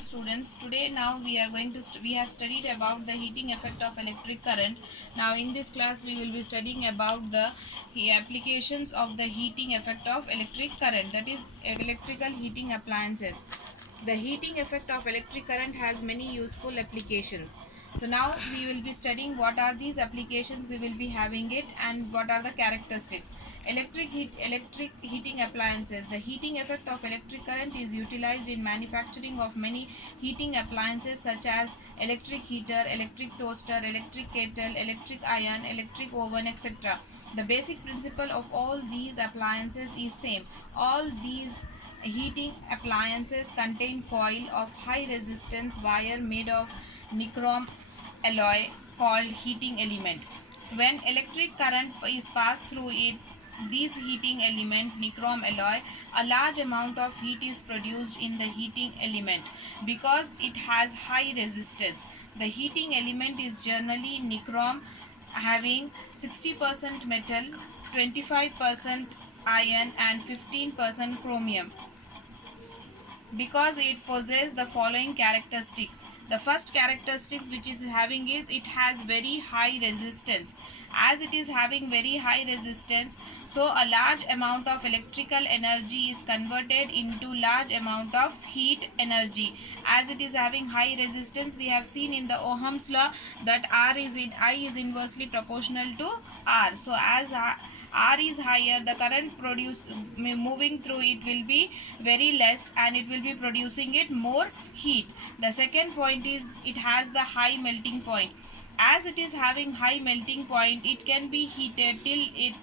Students, today now we are going to we have studied about the heating effect of electric current. Now in this class we will be studying about the applications of the heating effect of electric current, that is electrical heating appliances. The heating effect of electric current has many useful applications. So now we will be studying what are these applications we will be having it and what are the characteristics. Electric heating appliances. The heating effect of electric current is utilized in manufacturing of many heating appliances such as electric heater, electric toaster, electric kettle, electric iron, electric oven, etc. The basic principle of all these appliances is same. All these heating appliances contain coil of high resistance wire made of nichrome alloy called heating element. When electric current is passed through it, this heating element nichrome alloy, a large amount of heat is produced in the heating element because it has high resistance. The heating element is generally nichrome having 60% metal, 25% iron and 15% chromium because it possesses the following characteristics. The first characteristics which is having is it has very high resistance. As it is having very high resistance, so a large amount of electrical energy is converted into large amount of heat energy. As it is having high resistance, we have seen in the Ohm's law that I is inversely proportional to R. So as R is higher, the current produced moving through it will be very less and it will be producing it more heat. The second point is it has the high melting point. As it is having high melting point, it can be heated till it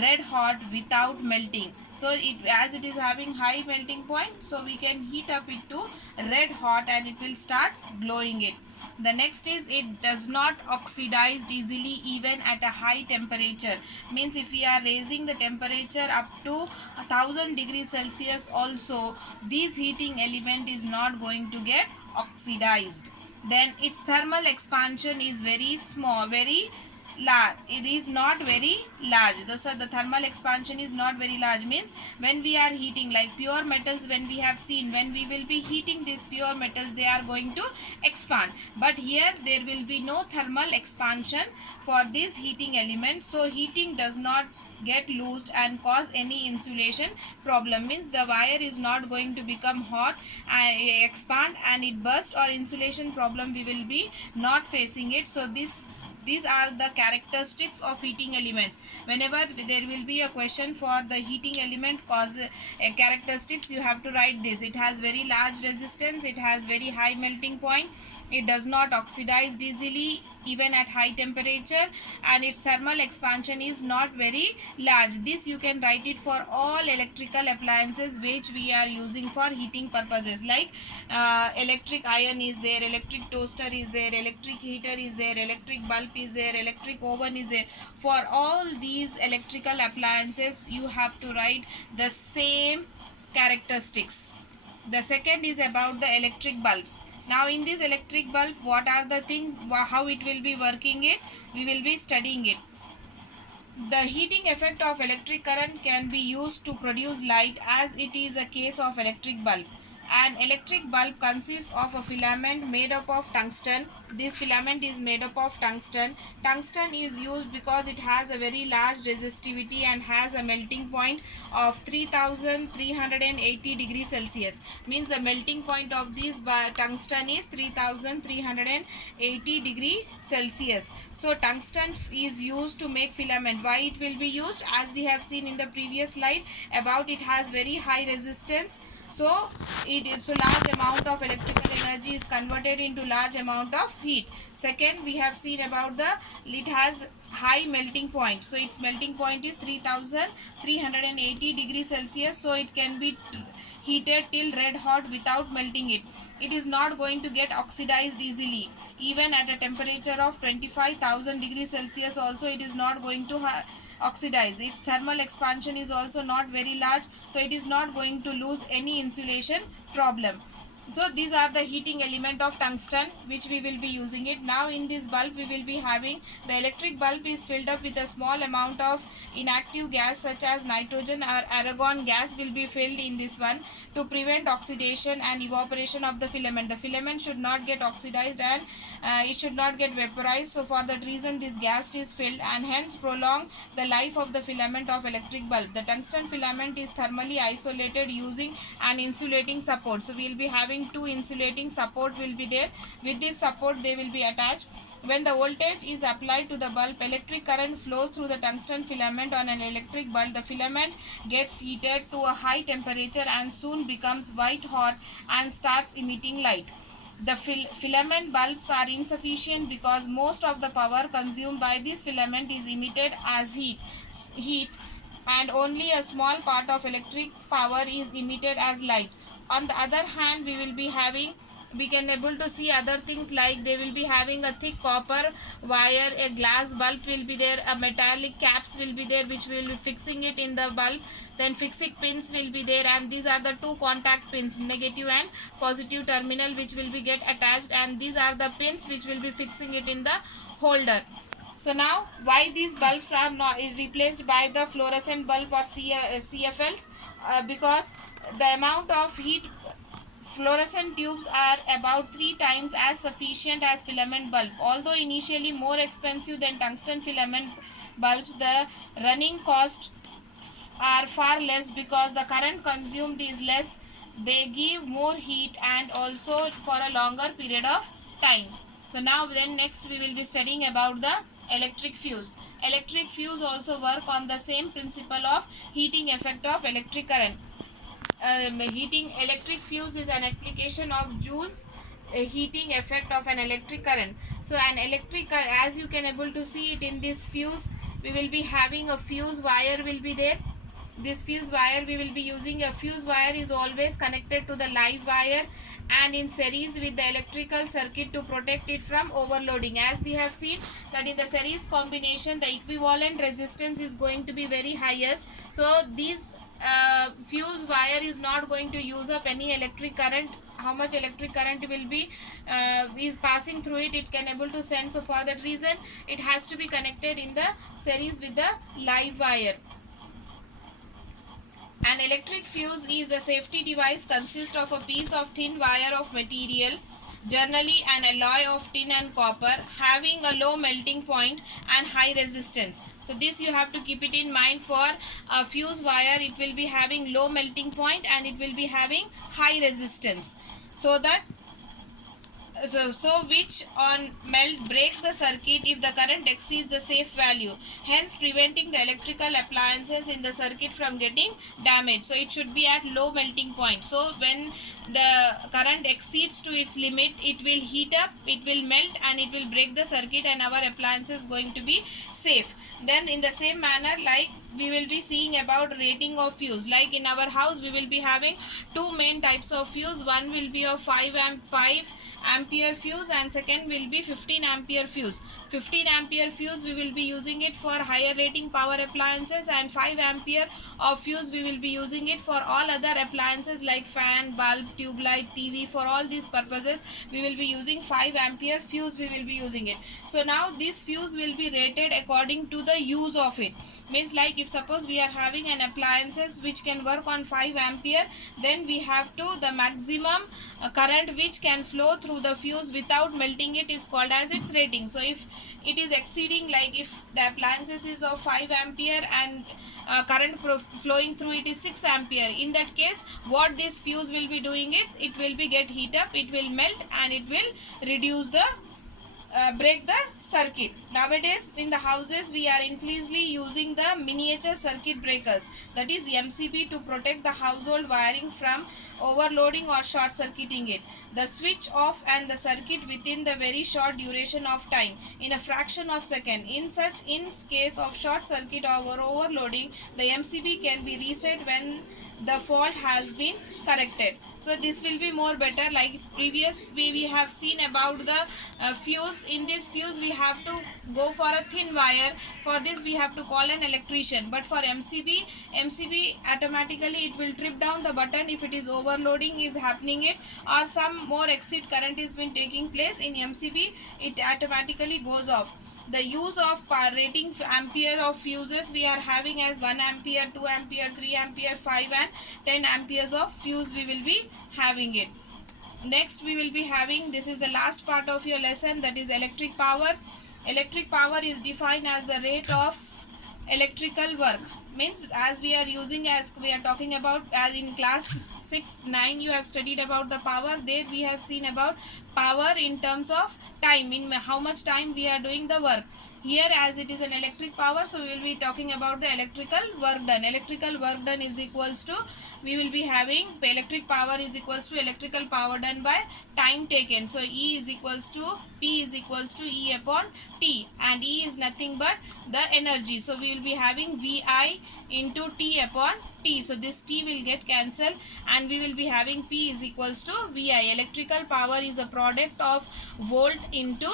red hot without melting. So as it is having high melting point, so we can heat up it to red hot and it will start glowing it. The next is it does not oxidize easily even at a high temperature. Means if we are raising the temperature up to 1000 degrees Celsius also, this heating element is not going to get oxidized. Then its thermal expansion is very small, very large. It is not very large. So the thermal expansion is not very large, means when we are heating like pure metals, when we have seen when we will be heating these pure metals, they are going to expand, but here there will be no thermal expansion for this heating element. So heating does not get loosed and cause any insulation problem, means the wire is not going to become hot and expand and it burst, or insulation problem we will be not facing it. So these are the characteristics of heating elements. Whenever there will be a question for the heating element cause characteristics, you have to write this. It has very large resistance, it has very high melting point, it does not oxidize easily even at high temperature, and its thermal expansion is not very large. This you can write it for all electrical appliances which we are using for heating purposes, like electric iron is there, electric toaster is there, electric heater is there, electric bulb is there, electric oven is there. For all these electrical appliances you have to write the same characteristics. The second is about the electric bulb. Now in this electric bulb, what are the things, how it will be working it, we will be studying it. The heating effect of electric current can be used to produce light, as it is a case of electric bulb. An electric bulb consists of a filament made up of tungsten. This filament is made up of tungsten. Tungsten is used because it has a very large resistivity and has a melting point of 3380 degrees Celsius. Means the melting point of this tungsten is 3380 degree Celsius. So tungsten is used to make filament. Why it will be used? As we have seen in the previous slide about, it has very high resistance. So large amount of electrical energy is converted into large amount of heat. Second, we have seen about it has high melting point. So its melting point is 3380 degrees Celsius. So it can be heated till red hot without melting it. It is not going to get oxidized easily. Even at a temperature of 25,000 degrees Celsius also, it is not going to oxidize. Its thermal expansion is also not very large, so it is not going to lose any insulation problem. So these are the heating element of tungsten which we will be using it. Now in this bulb we will be having the electric bulb is filled up with a small amount of inactive gas such as nitrogen or argon gas will be filled in this one to prevent oxidation and evaporation of the filament. The filament should not get oxidized and it should not get vaporized. So for that reason this gas is filled and hence prolong the life of the filament of electric bulb. The tungsten filament is thermally isolated using an insulating support. So we will be having two insulating support will be there. With this support they will be attached. When the voltage is applied to the bulb, electric current flows through the tungsten filament on an electric bulb. The filament gets heated to a high temperature and soon becomes white hot and starts emitting light. The filament bulbs are insufficient because most of the power consumed by this filament is emitted as heat and only a small part of electric power is emitted as light. On the other hand, we can able to see other things like they will be having a thick copper wire, a glass bulb will be there, a metallic caps will be there which will be fixing it in the bulb, then fixing pins will be there, and these are the two contact pins, negative and positive terminal, which will be get attached, and these are the pins which will be fixing it in the holder. So now why these bulbs are not replaced by the fluorescent bulb or CFLs? Because the amount of heat, fluorescent tubes are about 3 times as sufficient as filament bulb. Although initially more expensive than tungsten filament bulbs, the running cost are far less because the current consumed is less. They give more heat and also for a longer period of time. So now then next we will be studying about the electric fuse. Electric fuse also work on the same principle of heating effect of electric current. Heating electric fuse is an application of Joule's heating effect of an electric current. So an electric current, as you can able to see it in this fuse, we will be having a fuse wire will be there. This fuse wire we will be using, a fuse wire is always connected to the live wire and in series with the electrical circuit to protect it from overloading. As we have seen that in the series combination the equivalent resistance is going to be very highest. So this fuse wire is not going to use up any electric current. How much electric current will be is passing through it, it can able to send. So for that reason it has to be connected in the series with the live wire. An electric fuse is a safety device consists of a piece of thin wire of material, generally an alloy of tin and copper, having a low melting point and high resistance. So this you have to keep it in mind. For a fuse wire it will be having low melting point and it will be having high resistance, so that which on melt breaks the circuit if the current exceeds the safe value, hence preventing the electrical appliances in the circuit from getting damaged. So it should be at low melting point. So when the current exceeds to its limit, it will heat up, it will melt and it will break the circuit and our appliance is going to be safe. Then in the same manner, like we will be seeing about rating of fuse. Like in our house we will be having two main types of fuse. One will be of 5 ampere fuse and second will be 15 ampere fuse. 15 ampere fuse we will be using it for higher rating power appliances, and 5 ampere of fuse we will be using it for all other appliances like fan, bulb, tube light, TV. For all these purposes we will be using 5 ampere fuse we will be using it. So now this fuse will be rated according to the use of it. Means like if suppose we are having an appliances which can work on 5 ampere, then we have to the maximum current which can flow through the fuse without melting it is called as its rating. So if it is exceeding, like if the appliances is of 5 ampere and current flowing through it is 6 ampere, in that case what this fuse will be doing, it will be get heat up, it will melt and it will reduce the break the circuit. Nowadays in the houses we are increasingly using the miniature circuit breakers, that is MCB, to protect the household wiring from overloading or short circuiting it. The switch off and the circuit within the very short duration of time, in a fraction of second. In case of short circuit or overloading, the MCB can be reset when the fault has been corrected. So this will be more better. Like previous we have seen about the fuse. In this fuse we have to go for a thin wire. For this we have to call an electrician, but for MCB automatically it will trip down the button if it is overloading is happening it, or some more exit current is been taking place in MCB, it automatically goes off. The use of rating ampere of fuses we are having as 1 ampere, 2 ampere, 3 ampere, 5 and 10 amperes of fuse we will be having it. Next we will be having, this is the last part of your lesson, that is electric power. Electric power is defined as the rate of electrical work. Means as we are using, as we are talking about, as in class 6-9 you have studied about the power. There we have seen about power in terms of time, in how much time we are doing the work. Here as it is an electric power, so we will be talking about the electrical work done. Electrical work done is equals to, we will be having electric power is equals to electrical power done by time taken. So E is equals to P is equals to E upon T, and E is nothing but the energy. So we will be having VI into T upon T. So this T will get cancelled and we will be having P is equals to VI. Electrical power is a product of volt into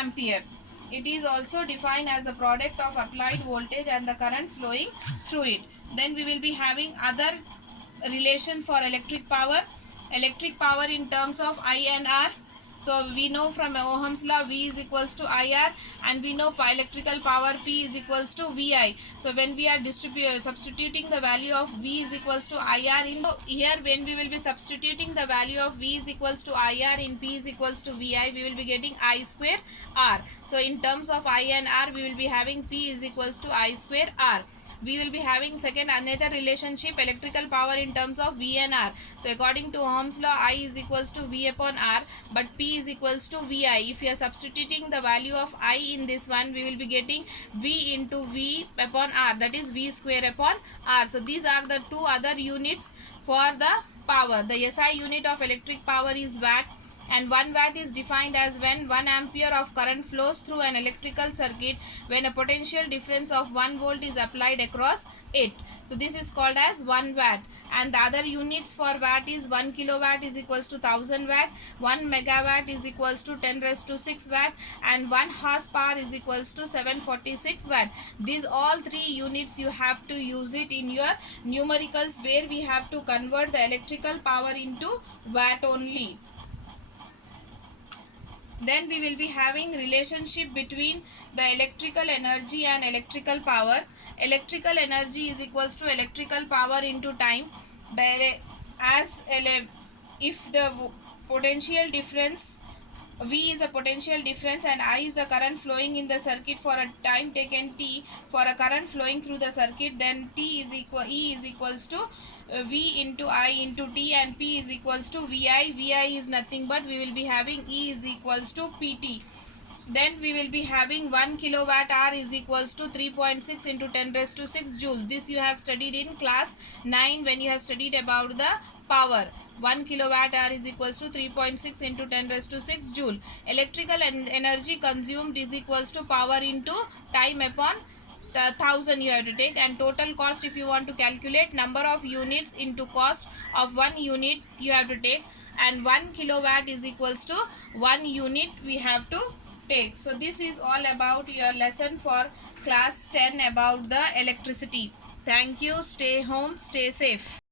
ampere. It is also defined as the product of applied voltage and the current flowing through it. Then we will be having other relation for electric power. Electric power in terms of I and R. So we know from Ohm's law V is equals to IR, and we know electrical power P is equals to VI. So when we are substituting the value of V is equals to IR in here, when we will be substituting the value of V is equals to IR in P is equals to VI, we will be getting I square R. So in terms of I and R, we will be having P is equals to I square R. We will be having second another relationship, electrical power in terms of V and R. So according to Ohm's law, I is equals to V upon R, but P is equals to VI. If you are substituting the value of I in this one, we will be getting V into V upon R, that is V square upon R. So these are the two other units for the power. The SI unit of electric power is watt, and 1 watt is defined as when 1 ampere of current flows through an electrical circuit when a potential difference of 1 volt is applied across it. So this is called as 1 watt. And the other units for watt is 1 kilowatt is equals to 1000 watt, 1 megawatt is equals to 10 raised to 6 watt, and 1 horsepower is equals to 746 watt. These all three units you have to use it in your numericals, where we have to convert the electrical power into watt only. Then we will be having relationship between the electrical energy and electrical power. Electrical energy is equals to electrical power into time. If the potential difference, V is a potential difference and I is the current flowing in the circuit for a time taken T, for a current flowing through the circuit, then E is equals to V into I into T, and P is equals to VI. VI is nothing but we will be having E is equals to PT. Then we will be having 1 kilowatt hour is equals to 3.6 into 10 raised to 6 joules. This you have studied in class 9 when you have studied about the power. 1 kilowatt hour is equals to 3.6 into 10 raised to 6 joule. Electrical energy consumed is equals to power into time upon 1000 you have to take, and total cost if you want to calculate number of units into cost of 1 unit you have to take, and 1 kilowatt is equals to 1 unit we have to take. So this is all about your lesson for class 10 about the electricity. Thank you. Stay home, stay safe.